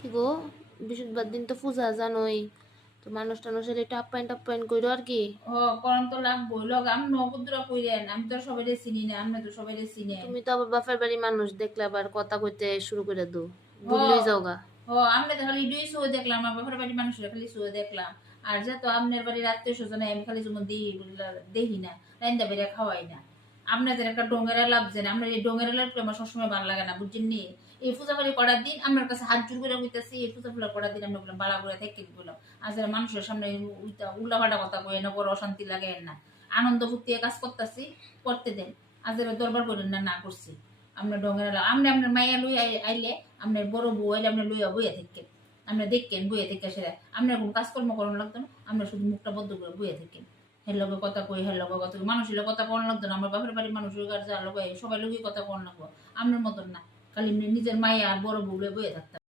কি গো, বৃহস্পতিবার দিন তো পূজা জানোই, তো মানুষ টানুষের একটু আপ্যায়ন করো আর কি। ও করন তো লাগবো লগ আমি নবুদ্রা কইরেন আমি তো সবাই চিনি না আমি তো সবাই চিনেন। তুমি তো আবার বাপের বাড়ির মানুষ, দেখলে আবার কথা কইতে শুরু করে দো, হ ভুললেই যাওগা। হ আমরা তো খালি দুই শো দেখলাম আমার বাপের বাড়ির মানুষের খালি শো দেখলাম। আর যা তো আপনার বাড়ির আত্মীয় স্বজন আমি খালি যেমন দেখি না রান্দা বেড়ে খাওয়াই না। আপনাদের একটা ডোঙ্গেরা লাভছেন আমরা এই ডোঙ্গেরা লাভ আমার সবসময় ভালো লাগে না বুঝছেন নি। এই পূজা বাড়ি করার দিন আমার কাছে হাত জোর করে কইতাছি এই পূজা ফুলা করার দিন আমরা বললাম বালা করে থেকে বললাম আর যারা মানুষের সামনে উল্লাপাল্টা কথা কই না বড় অশান্তি লাগে না। আনন্দ ফুর্তি কাজ করতেছি করতে দেন। আজ দরবার করেন না না করছি। আমরা ডোঙ্গেরা আমরা আপনার মাইয়া লই আইলে আপনার বড় বউ আইলে আপনার লইয়া বইয়া থাকেন। আমরা দেখেন বইয়া থেকে সেটা আপনার কোনো কাজকর্ম করানো লাগতো না আমরা শুধু মুখটা বদ্ধ করে বইয়া থাকেন। হের লগে কথা কই হের লগে কথা কই মানুষের লগে কথা কন লাগতো না আমার বাপের বাড়ির মানুষের কাছে লগে সবাই লগে কথা কন লাগবো আপনার মতন না খালি নিজের মাইয়া আর বড় বউ বইয়া থাকতাম।